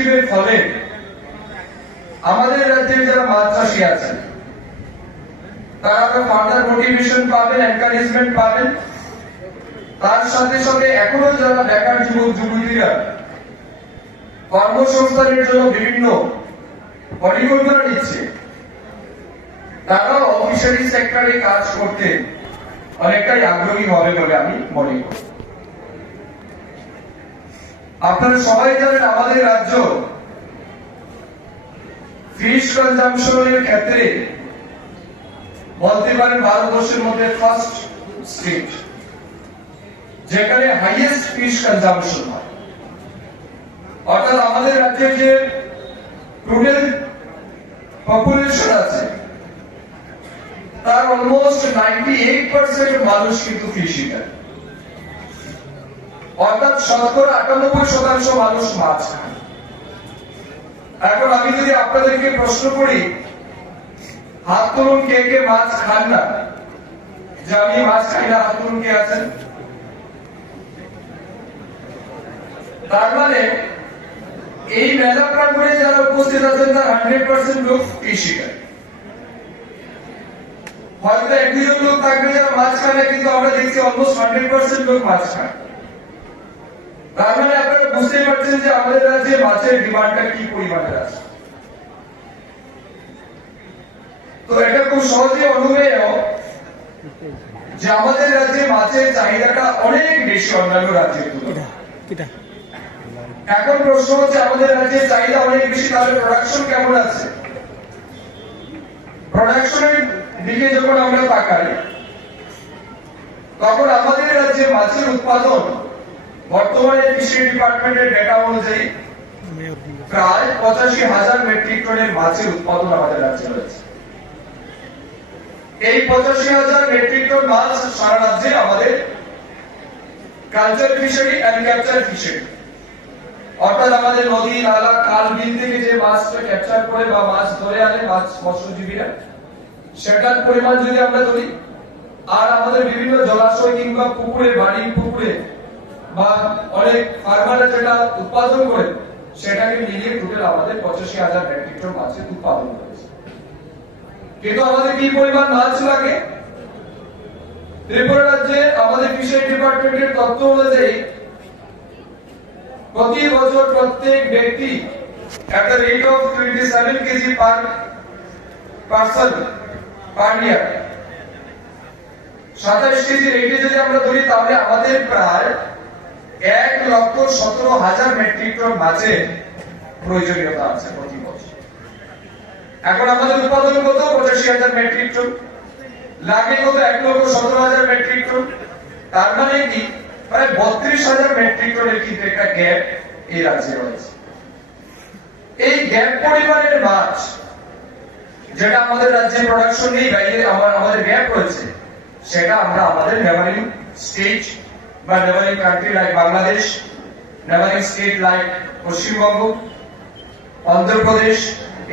ইনিশিয়েটিভের ফলে আমাদের রাজ্যের যারা মাছ চাষী আছেন, তারা ফার্দার মোটিভেশন পাবেন এনকারেজমেন্ট পাবেন। তার সাথে সাথে এখনও যারা বেকার যুবক, যুবতীরা কর্মসংস্থানের জন্য বিভিন্ন পরিকল্পনা নিচ্ছে, তারাও অফিসারি সেক্টরে কাজ করতে অনেকটাই আগ্রহী হবে বলে আমি মনে করি। আপনারা সবাই জানেন আমাদের রাজ্য ফিশ কনজামশনের ক্ষেত্রে বলতে পারেন ভারতবর্ষের মধ্যে ফার্স্ট স্টেট যেখানে হাইয়েস্ট ফিশ কনজামশন হয়। অর্থাৎ আমাদের রাজ্যের যে টোটাল পপুলেশন আছে, তার অলমোস্ট নাইনটি এইট পার্সেন্ট মানুষ কিন্তু ফিশ ইটার অর্থাৎ শতকরা আটানব্বই শতাংশ মানুষ মাছ খায়। এখন আমি যদি আপনাদেরকে প্রশ্ন করি, হাত তুলুন কে কে মাছ খান না? যে আমি মাছ খাই না, হাত তুলুন কে আছেন? তার মানে এই মেলা প্রাঙ্গণে যারা উপস্থিত আছেন, তার হান্ড্রেড পার্সেন্ট লোক কৃষিকার হয়তো এক দুজন লোক থাকবে যারা মাছ খায় না, কিন্তু আমরা দেখছি অলমোস্ট হান্ড্রেড পার্সেন্ট লোক মাছ খায়। তার মানে আপনারা বুঝতেই পারছেন যে আমাদের রাজ্যে মাছের ডিমান্ডটা কি পরিমাণে আছে। তো এটা খুব সহজে অনুমেয় যে আমাদের রাজ্যে মাছের চাহিদাটা অনেক বেশি অন্যান্য রাজ্যের তুলনায়। এখন প্রশ্ন হচ্ছে আমাদের রাজ্যের চাহিদা অনেক বেশি তাহলে প্রোডাকশন কেমন আছে? প্রোডাকশনের দিকে যখন আমরা তাকাই তখন আমাদের রাজ্যে মাছের উৎপাদন বর্তমানে কৃষি ডিপার্টমেন্টের ডেটা অনুযায়ী প্রায় পঁচাশি হাজার মেট্রিক টনের মাছের উৎপাদন আমাদের রাজ্যে রয়েছে এই পঁচাশি হাজার মেট্রিক টন মাছ সারা রাজ্যে আমাদের culture fishery and capture fishery অর্থাৎ আমাদের নদী, নালা, খাল, বিল থেকে যে মাছটা ক্যাপচার করে বা মাছ ধরে আনে, মাছ মৎস্যজীবীরা, সেটার পরিমাণ যদি আমরা ধরি, আর আমাদের বিভিন্ন জলাশয় কিংবা পুকুরে, বাড়ির পুকুরে বা অনেক ফার্মাররা যেটা উৎপাদন করে, সেটাকে মিলিয়ে টোটাল আমাদের পঁচাশি হাজার মেট্রিক টন মাছের উৎপাদন করেছে। কিন্তু আমাদের কি পরিমাণ মাছ লাগে? ত্রিপুরা রাজ্যে আমাদের ফিশারি ডিপার্টমেন্টের তথ্য অনুযায়ী, প্রতি বছর প্রত্যেক ব্যক্তি at the rate of 27 kg per person, per year, সাতাশ কেজি রেটে যদি আমরা ধরি, তাহলে আমাদের প্রায় এক লক্ষ সতেরো হাজার মেট্রিক টন মাছের প্রয়োজনীয়তা আছে প্রতি বছর। এখন আমাদের উৎপাদন কত? পঁচাশি হাজার মেট্রিক টন লাগে কত? এক লক্ষ সতেরো হাজার মেট্রিক টন তার মানে কি? প্রায় বত্রিশ হাজার মেট্রিক টনের কিন্তু একটা গ্যাপ এই রাজ্যে রয়েছে। এই গ্যাপ পরিমাণের মাছ যেটা আমাদের রাজ্যে প্রোডাকশন নেই, বাইরে আমাদের গ্যাপ রয়েছে, সেটা আমরা আমাদের নেভারিং স্টেট বা neighbouring country like Bangladesh neighbouring state like Paschimbanga Andhra Pradesh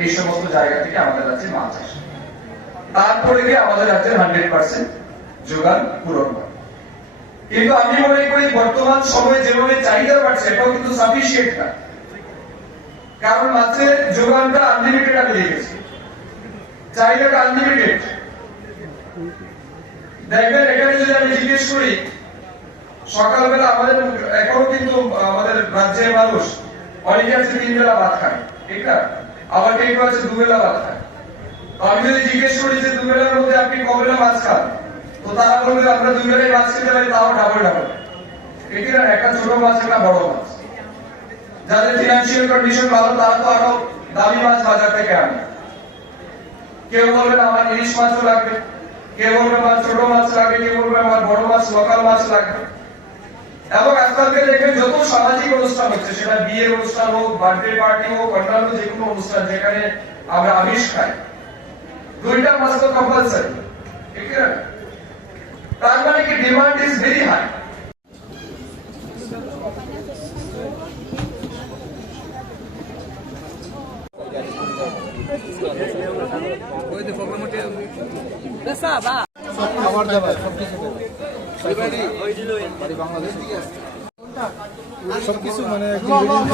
এই সমস্ত জায়গা থেকে আমাদের রাজ্যে মাছ আসে। তারপরে গিয়ে আমাদের রাজ্যের হান্ড্রেড পার্সেন্ট যোগান পূরণ হয়। কিন্তু আমি মনে করি বর্তমান সময়ে যেভাবে চাহিদা বাড়ছে, এটাও কিন্তু সাফিসিয়েন্ট না। কারণ মাছের যোগানটা আনলিমিটেড আমি দেখেছি চাহিদাটা আনলিমিটেড দেখবেন এখানে যদি আমি জিজ্ঞেস করি সকালবেলা আমাদের এখনও কিন্তু আমাদের রাজ্যের মানুষ অনেকে আছে তিন বেলা ভাত খায়, ঠিক না? আবার কেউ কেউ আছে দুবেলা ভাত খায়। আমি যদি জিজ্ঞেস করি যে দুবেলার মধ্যে আপনি কবেলা মাছ খান? তো তারা বলবে, আমরা দুই মাছ খেতে পারি, তাও ডাবল ডাবল ঠিক না? একটা ছোট মাছ, একটা বড় মাছ। যাদের ফিনান্সিয়াল কন্ডিশন ভালো, তারা তো আরও দামি মাছ বাজার থেকে আনে। কেউ বলবেন আমার ইলিশ মাছও লাগবে। কেউ বলবে, আমার ছোট মাছ লাগবে। কেউ বলবে, আমার বড় মাছ লোকাল মাছ লাগবে। এবং আজকালকে দেখবেন যত সামাজিক অনুষ্ঠান হচ্ছে সেটা বিয়ের অনুষ্ঠান হোক বার্থডে পার্টি হোক অন্যান্য যে কোনো অনুষ্ঠান যেখানে আমরা আমিষ খাই দুইটা তো কম্পালসারি ঠিক আছে তার মানে কি ডিমান্ড ইজ ভেরি হাই সব খাবার দাবার সব কিছু। বাড়ি বাংলাদেশ সব কিছু মানে একদম